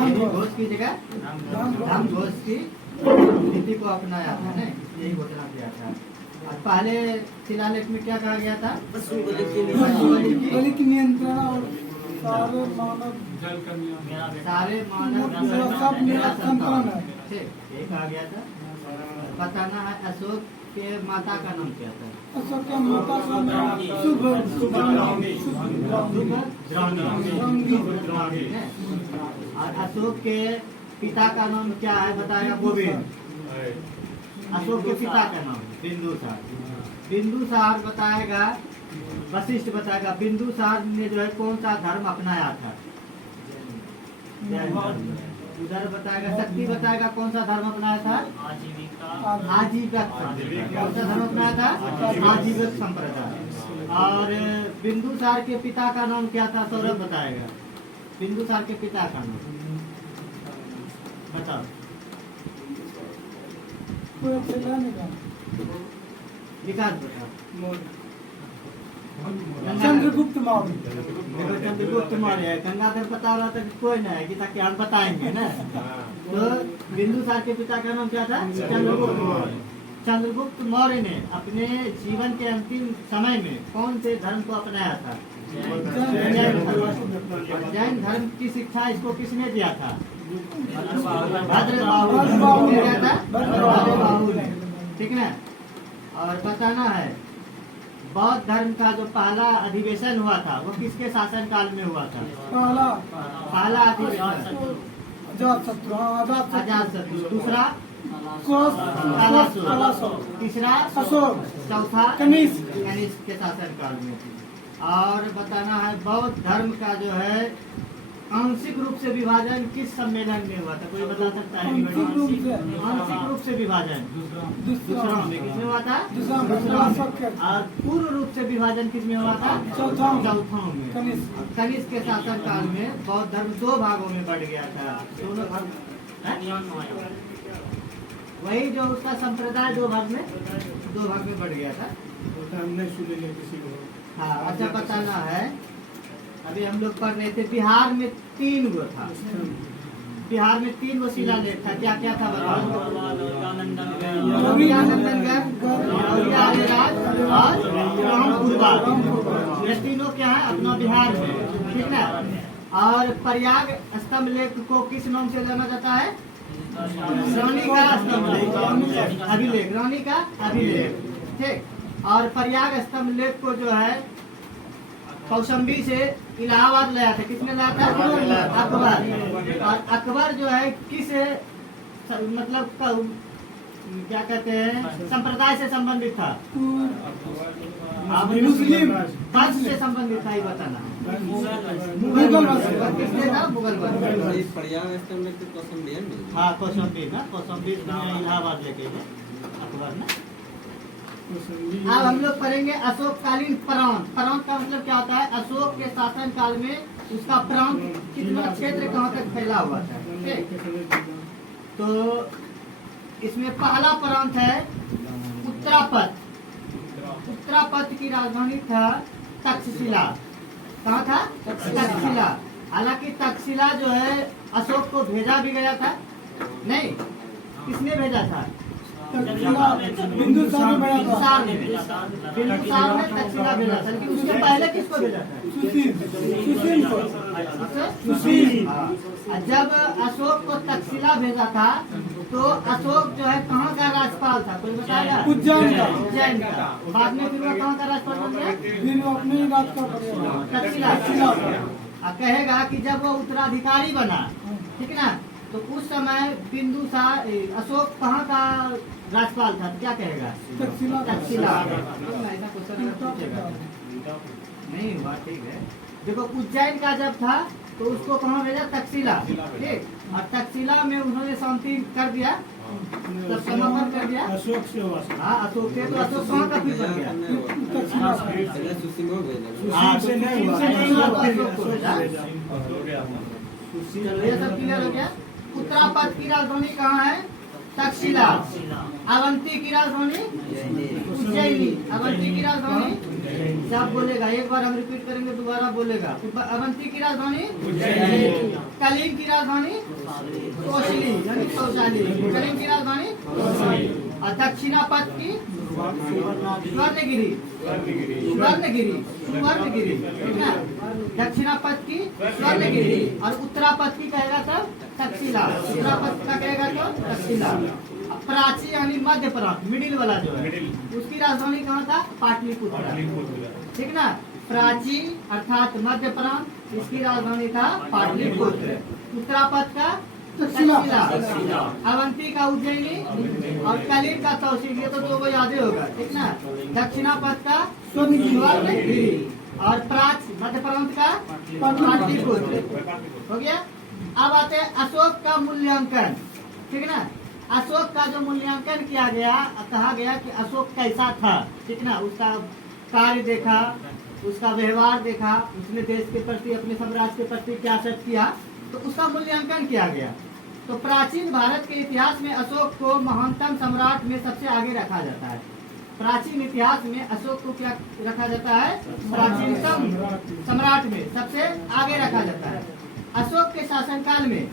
घोष की जगह राम घोष की नीति को अपनाया था ना, यही घोषणा किया था। और पहले शिलालेख में क्या कहा गया था? बलि की नियंत्रण और सारे मानव सब मेरा संतान है। ये कहा गया था। बताना है अशोक के माता का नाम क्या था? अशोक के माता का नाम शुभद्राणी है। और अशोक के पिता का नाम क्या है बताएगा? गोविंद। अशोक के पिता का नाम बिंदुसार। बिंदुसार बताएगा, वशिष्ठ बताएगा बिंदुसार ने जो है कौन सा धर्म अपनाया था? उधर बताएगा शक्ति बताएगा कौन सा धर्म अपनाया था? आजीविका। कौन सा धर्म अपनाया था? आजीविक संप्रदाय। और बिंदुसार के पिता का नाम क्या था? सौरभ बताएगा बिंदुसार के पिता का नाम बताओ। विकास बताओ। चंद्रगुप्त मौर्य। चंद्रगुप्त मौर्य है। गंगाधर बता रहा था कि कोई नहीं है, ताकि हम बताएंगे ना। तो बिंदुसार के पिता का नाम क्या था? चंद्रगुप्त मौर्य। चंद्रगुप्त मौर्य ने अपने जीवन के अंतिम समय में कौन से धर्म को अपनाया था? जैन धर्म की शिक्षा इसको किसने दिया था? भद्रबाहु ने। ठीक है। और बताना है बौद्ध धर्म का जो पहला अधिवेशन हुआ था वो किसके शासन काल में हुआ था? पहला अधिवेशन अजातशत्रु। दूसरा तीसरा अशोक। चौथा कनिष्क के शासन काल में थी। और बताना है बौद्ध धर्म का जो है आंशिक रूप से विभाजन किस सम्मेलन में हुआ था? कोई बता सकता है? आंशिक रूप से विभाजन दूसरा में किसमें हुआ था? और पूर्ण रूप से विभाजन किसमें हुआ था? चौथा में। कनिष्क के शासन काल में बौद्ध धर्म दो भागों में बढ़ गया था। दोनों भाग वही जो उसका संप्रदाय दो भाग में बढ़ गया था। हाँ, अच्छा बताना है अभी हम लोग पढ़ रहे थे बिहार में 3 गो था। बिहार में 3 गो शिलालेख था। क्या क्या था बताओ? ये तीनों क्या है अपना बिहार में। ठीक है। और प्रयाग स्तंभ लेख को किस नाम से जाना जाता है? रानी का स्तंभ अभिलेख। रानी का अभिलेख। ठीक। और प्रयाग स्तंभ लेख को जो है कौशंबी से इलाहाबाद लाया था। किसने लाया था? अकबर। और अकबर जो है किस मतलब क्या कहते हैं संप्रदाय से संबंधित था? मुस्लिम वंश से संबंधित था। ये बताना। मुगल किसने था? मुगल वंश। हाँ, कौशंबी ना, कौशंबी इलाहाबाद लेके अकबर ना। अब हम लोग पढ़ेंगे अशोककालीन प्रांत। प्रांत का मतलब क्या होता है? अशोक के शासन काल में उसका प्रांत कितना क्षेत्र कहाँ तक फैला हुआ था। ठीक। तो इसमें पहला प्रांत है उत्तरापथ। उत्तरापथ की राजधानी था तक्षशिला। कहाँ था? तक्षशिला। हालांकि तक्षशिला जो है अशोक को भेजा भी गया था। नहीं, किसने भेजा था? बिंदुसार ने तक्षशिला भेजा था। लेकिन उसके पहले किसको भेजा था? सुशील। जब अशोक को तक्षशिला भेजा था तो अशोक जो है कहाँ का राज्यपाल था? कोई बताएगा? उज्जैन का। बाद में फिर वो कहाँ का राज्यपाल बन गया? तक्षशिला। कहेगा कि जब वो उत्तराधिकारी बना, ठीक ना, तो उस समय बिंदुसार अशोक कहाँ का राज्यपाल था? क्या कहेगा? तक्षशिला। ऐसा क्वेश्चन नहीं हुआ। ठीक है। देखो उज्जैन का जब था तो उसको कहाँ भेजा? तक्षशिला। ठीक। और तक्षशिला में उन्होंने शांति कर दिया, तब समापन कर दिया अशोक से। हाँ, अशोक से। तो अशोक कहाँ का फिर बन गया? ये सब क्लियर हो गया। उत्तरापथ की राजधानी कहाँ है? तक्षशिला। अवंती की राजधानी उज्जैनी। अवंती की राजधानी सब बोलेगा, एक बार हम रिपीट करेंगे दोबारा बोलेगा। अवंती की राजधानी, कलिंग की राजधानी कौशली यानी शौचाली, कलिंग की राजधानी, और दक्षिणापथ की स्वर्णगिरी, सुवर्णगिरी, ठीक है। दक्षिणापथ की स्वर्णगिरी और उत्तरापथ की कहेगा तब तक्षशिला, उत्तरापथ का कहेगा तो तक्षशिला। प्राची यानी मध्य प्रांत, मिडिल वाला जो है, उसकी राजधानी कहाँ था? पाटलिपुत्र, ठीक ना। प्राची अर्थात मध्य प्रांत, इसकी राजधानी था पाटलिपुत्र। उत्तरापथ का तक्षशिला, अवंती का उज्जैनी और कलिंग का तौसील, ये तो दो को याद ही होगा, ठीक ना। दक्षिणापथ का स्वर्णगिरी और प्राच मध्य प्रांत का पाटलिपुत्र, हो गया। अब आते हैं अशोक का मूल्यांकन, ठीक ना। अशोक का जो मूल्यांकन किया गया, कहा गया कि अशोक कैसा था, ठीक ना। उसका कार्य देखा, उसका व्यवहार देखा, उसने देश के प्रति, अपने साम्राज्य के प्रति क्या सब किया, तो उसका मूल्यांकन किया गया। तो प्राचीन भारत के इतिहास में अशोक को महानतम सम्राट में सबसे आगे रखा जाता है। प्राचीन इतिहास में अशोक को क्या रखा जाता है? प्राचीनतम सम्राट में सबसे आगे रखा जाता है। अशोक के शासनकाल में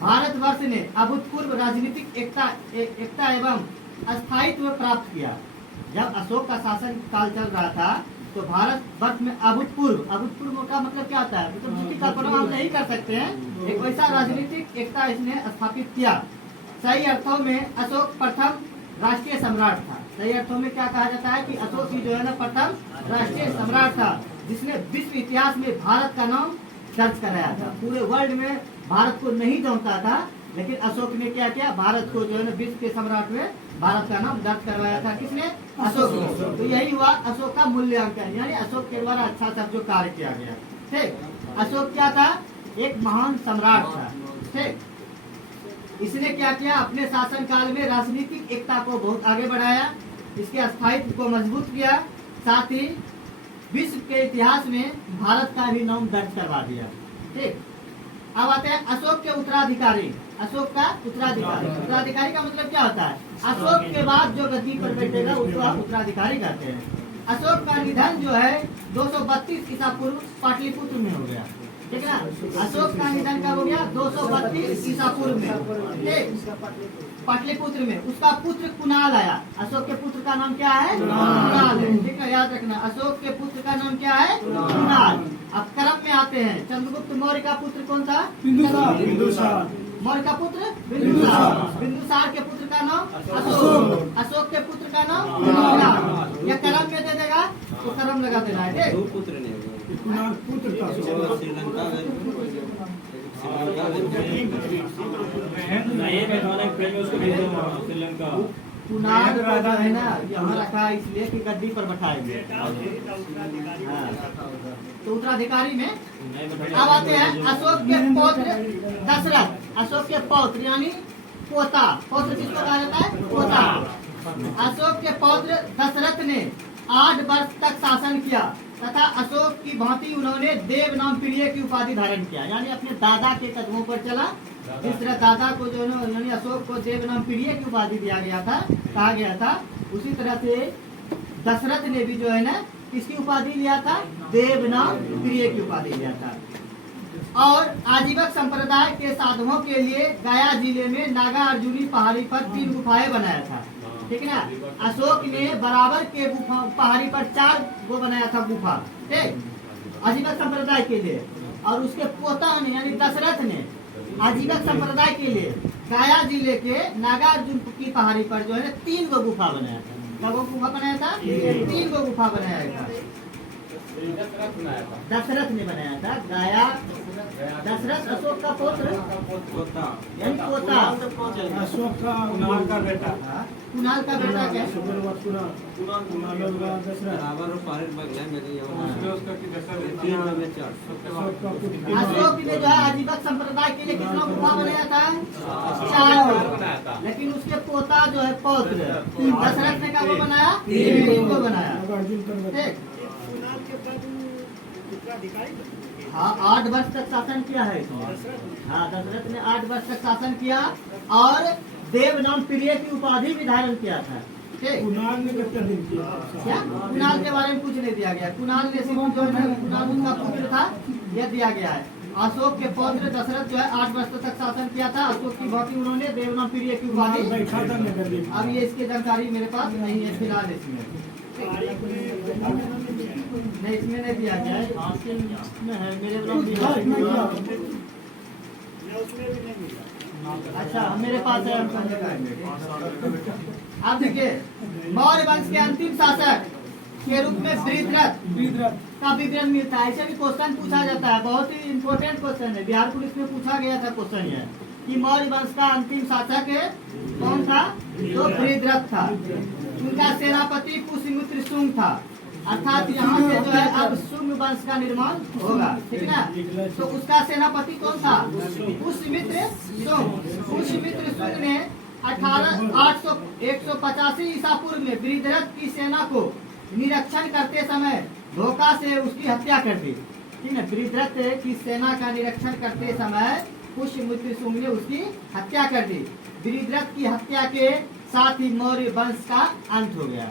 भारतवर्ष ने अभूतपूर्व राजनीतिक एकता एवं स्थायित्व प्राप्त किया। जब अशोक का शासन काल चल रहा था तो भारत वर्ष में अभूतपूर्व का मतलब क्या होता है? मतलब जिसकी कल्पना हम नहीं कर सकते हैं, एक वैसा राजनीतिक एकता इसने स्थापित किया। सही अर्थों में अशोक प्रथम राष्ट्रीय सम्राट था। सही अर्थों में क्या कहा जाता है कि अशोक ही जो है ना प्रथम राष्ट्रीय सम्राट था, जिसने विश्व इतिहास में भारत का नाम दर्ज कराया था। पूरे वर्ल्ड में भारत को नहीं जानता था, लेकिन अशोक ने क्या किया? भारत को जो है ना विश्व के सम्राट में भारत का नाम दर्ज करवाया था। किसने? अशोक ने। तो यही हुआ अशोक का मूल्यांकन, यानी अशोक के द्वारा अच्छा सब जो कार्य किया गया। ठीक, अशोक क्या था? एक महान सम्राट था। ठीक, इसने क्या किया? अपने शासन काल में राजनीतिक एकता को बहुत आगे बढ़ाया, इसके स्थायित्व को मजबूत किया, साथ ही विश्व के इतिहास में भारत का भी नाम दर्ज करवा दिया। ठीक, अब आते हैं अशोक के उत्तराधिकारी। अशोक का उत्तराधिकारी, उत्तराधिकारी का मतलब क्या होता है? अशोक के बाद जो गद्दी पर बैठेगा उसको उत्तराधिकारी कहते हैं। अशोक का निधन जो है 232 ईसा पूर्व पाटलिपुत्र में हो गया। ठीक है ना। अशोक का निधन कब हो गया? 232 ईसा पूर्व में, पाटलिपुत्र में। उसका पुत्र कुणाल आया। अशोक के पुत्र का नाम क्या है? कुणाल। ठीक है, याद रखना, अशोक के पुत्र का नाम क्या है? कुणाल। अब क्रम में आते हैं। चंद्रगुप्त मौर्य का पुत्र कौन था? बिंदुसार। मौर्य का पुत्र बिंदुसार। बिंदुसार के पुत्र का नाम अशोक। अशोक के पुत्र का नाम कुणाल। या क्रम में दे देगा तो क्रम लगा देना है। दो पुत्र ने पुत्र का श्रीलंका श्रीलंका कुणाल का है ना यहाँ रखा है इसलिए कि गद्दी पर बैठाएंगे। हाँ। तो उत्तराधिकारी में अब आते हैं अशोक के पौत्र दशरथ। अशोक के पौत्र यानी पोता। पौत्र किसको कहा जाता है? पोता। अशोक के पौत्र दशरथ ने 8 वर्ष तक शासन किया तथा अशोक की भांति उन्होंने देव नाम प्रिय की उपाधि धारण किया, यानी अपने दादा के कदमों पर चला। जिस तरह दादा को जो है यानी अशोक को देव नाम प्रिय की उपाधि दिया गया था, कहा गया था, उसी तरह से दशरथ ने भी जो है ना किसकी उपाधि लिया था? देव नाम प्रिय की उपाधि लिया था। और आजीवक संप्रदाय के साधुओं के लिए गया जिले में नागा अर्जुनी पहाड़ी पर 3 गुफाएं बनाया था। ठीक है ना। अशोक ने बराबर के पहाड़ी पर 4 वो बनाया था गुफा, ठीक, आजीवक संप्रदाय के लिए। और उसके पोता ने यानी दशरथ ने आजीवक संप्रदाय के लिए गया जिले के नागार्जुन की पहाड़ी पर जो है 3 गो गुफा बनाया था। क्या वो गुफा बनाया था? 3 गो गुफा बनाया था। दशरथ ने बनाया था। गया दशरथ अशोक का पुत्र यानी पोता। अशोक का कुणाल का बेटा। कुणाल का बेटा क्या? अशोक ने जो है आजीवक संप्रदाय के लिए कितना गुफा बनाया था? 4। लेकिन उसके पोता जो है पौत्र दशरथ ने क्या वो बनाया? 3 को बनाया। हाँ, 8 वर्ष तक शासन किया है इसने। हाँ, दशरथ ने 8 वर्ष तक शासन किया और देव नाम प्रिय की उपाधि भी धारण किया था। ठीक। कुणाल ने कितना दिन किया? क्या कुणाल के बारे में कुछ नहीं दिया गया। कुणाल ने सिर्फ जो है कुणाल उनका पुत्र था यह दिया गया है। अशोक के पौत्र दशरथ जो है 8 वर्ष तक शासन किया था। अशोक की बहुत ही उन्होंने देवनाम प्रिय की उपाधि। बैठा था नगर में। अब ये इसकी जानकारी मेरे पास नहीं है फिलहाल इसमें। नहीं इसमें नहीं दिया गया है। इसमें है मेरे अच्छा मेरे पास है। अब देखिए मौर्य वंश के अंतिम शासक के रूप में वृद्धरथ का विवरण मिलता है। ऐसे भी क्वेश्चन पूछा जाता है, बहुत ही इंपॉर्टेंट क्वेश्चन है। बिहार पुलिस में पूछा गया था क्वेश्चन ये कि मौर्य वंश का अंतिम शासक कौन था? तो वृद्धरथ था। उनका सेनापति पुष्यमित्र शुंग था। अर्थात यहाँ से जो है अब शुंग वंश का निर्माण होगा, ठीक है ना। तो उसका सेनापति कौन था? पुष्यमित्र शुंग। पुष्यमित्र शुंग ने 185 ईसा पूर्व में वृद्धरथ की सेना को निरीक्षण करते समय धोखा से उसकी हत्या कर दी, ठीक है। वृद्धरथ की सेना का निरीक्षण करते समय पुष्यमित्र शुंग ने उसकी हत्या कर दी। वृद्धरथ की हत्या के साथ ही मौर्य वंश का अंत हो गया।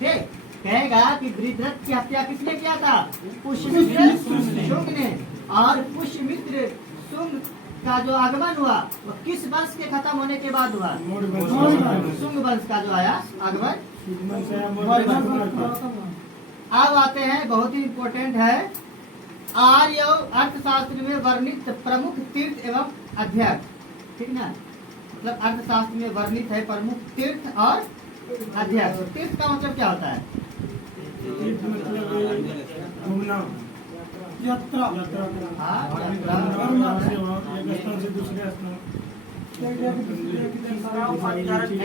ठीक, कहेगा कि वृद्धरथ की हत्या किसने किया था? पुष्यमित्र शुंग ने। और पुष्यमित्र शुंग का जो आगमन हुआ वो किस वंश के खत्म होने के बाद हुआ? शुंग वंश का जो आया आगमन। अब आते हैं, बहुत ही इम्पोर्टेंट है, आर्य अर्थशास्त्र में वर्णित प्रमुख तीर्थ एवं अध्यक्ष, ठीक ना। मतलब अर्थशास्त्र में वर्णित है प्रमुख तीर्थ और अध्यक्ष। तीर्थ का मतलब क्या होता है? घूमना, यात्रा। हाँ, एक स्थान से दूसरे स्थान।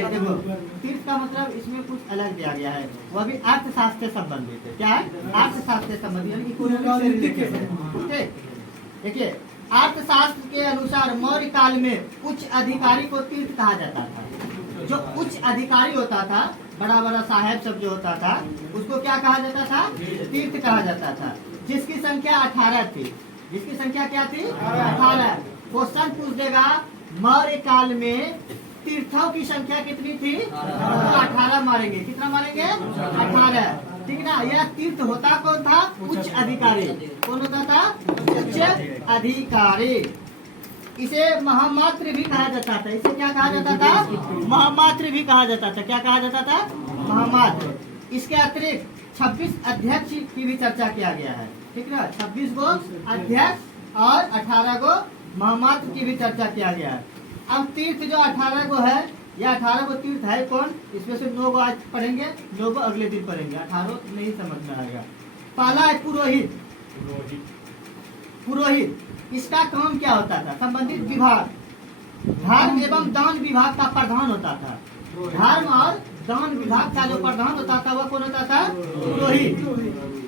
देखो तीर्थ का मतलब इसमें कुछ अलग दिया गया है, वह भी अर्थशास्त्र से संबंधित है। क्या है? अर्थशास्त्र से संबंधित, यानी कि देखिए अर्थशास्त्र के अनुसार मौर्य काल में उच्च अधिकारी को तीर्थ कहा जाता था। जो उच्च अधिकारी होता था, बड़ा बड़ा साहेब सब जो होता था, उसको क्या कहा जाता था? तीर्थ कहा जाता था। जिसकी संख्या 18 थी। जिसकी संख्या क्या थी? 18। क्वेश्चन पूछ देगा मौर्य काल में तीर्थों की संख्या कितनी थी? तो 18 मारेंगे। कितना मारेंगे? 18, ठीक ना। यह तीर्थ होता कौन था? उच्च अधिकारी। कौन होता था? उच्च अधिकारी। इसे महामात्र भी कहा जाता था। इसे क्या कहा जाता था? महामात्र भी कहा जाता था। क्या कहा जाता था? महामात्र। इसके अतिरिक्त 26 अध्यक्ष की भी चर्चा किया गया है, ठीक ना। 26 गो अध्यक्ष और 18 गो महामात्र की भी चर्चा किया गया है। अब तीर्थ जो 18 गो है, यह 18 गो तीर्थ है कौन? इसमें से 9 गो आज पढ़ेंगे, 9 गो अगले दिन पढ़ेंगे। 18 नहीं समझ में आएगा। पहला है पुरोहित। पुरोहित इसका काम क्या होता था? संबंधित विभाग, धर्म एवं दान विभाग का प्रधान होता था। धर्म और दान विभाग का जो प्रधान होता था वह कौन होता था? पुरोहित।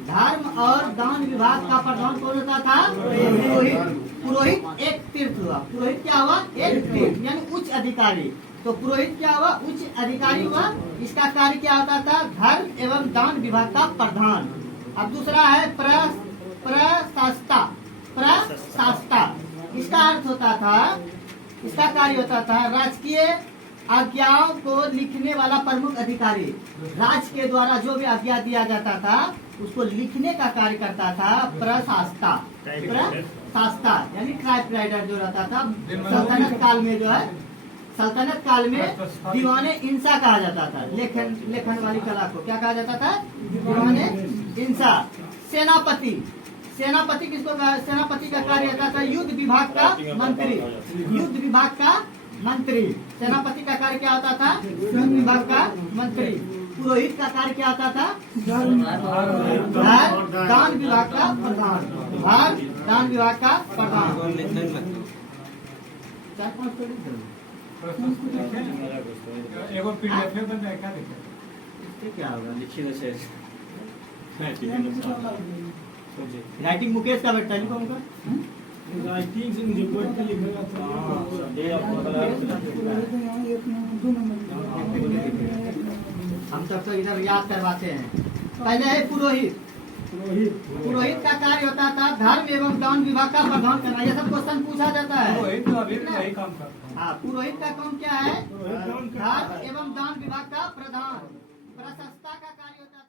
धर्म और दान विभाग का प्रधान कौन होता था? पुरोहित। पुरोहित एक तीर्थ हुआ। पुरोहित क्या हुआ? एक तीर्थ, यानी उच्च अधिकारी। तो पुरोहित क्या हुआ? उच्च अधिकारी हुआ। इसका कार्य क्या होता था? धर्म एवं दान विभाग का प्रधान। अब दूसरा है प्रशास्ता। प्रशास्ता इसका अर्थ होता था, इसका कार्य होता था राजकीय आज्ञाओं को लिखने वाला प्रमुख अधिकारी। राज्य के द्वारा जो भी आज्ञा दिया जाता था उसको लिखने का कार्य करता था प्रशास्ता। प्रशास्ता यानी टाइप राइटर जो रहता था। सल्तनत काल में जो है, सल्तनत काल में दीवाने इंसा कहा जाता था। लेखन वाली कला को क्या कहा जाता था? दीवाने इंसा। सेनापति, सेनापति किसको कहा? सेनापति का कार्य होता था युद्ध विभाग का मंत्री। युद्ध विभाग का मंत्री। सेनापति का कार्य क्या होता था? युद्ध विभाग का मंत्री। पुरोहित का कार्य क्या होता था? दान विभाग का प्रधान। दान विभाग का प्रधान। 4-5 तो लिख दो। क्या होगा? राइटिंग मुकेश का बेटा लिखो उनका। राइटिंग से मुझे कोई तो लिखेगा तो हम तब तो इधर याद करवाते हैं। पहले है पुरोहित। पुरोहित का कार्य होता था धर्म एवं दान विभाग का प्रधान करना। यह सब क्वेश्चन पूछा जाता है। हाँ, पुरोहित का काम क्या है? धर्म एवं दान विभाग का प्रधान। प्रशस्ता का कार्य होता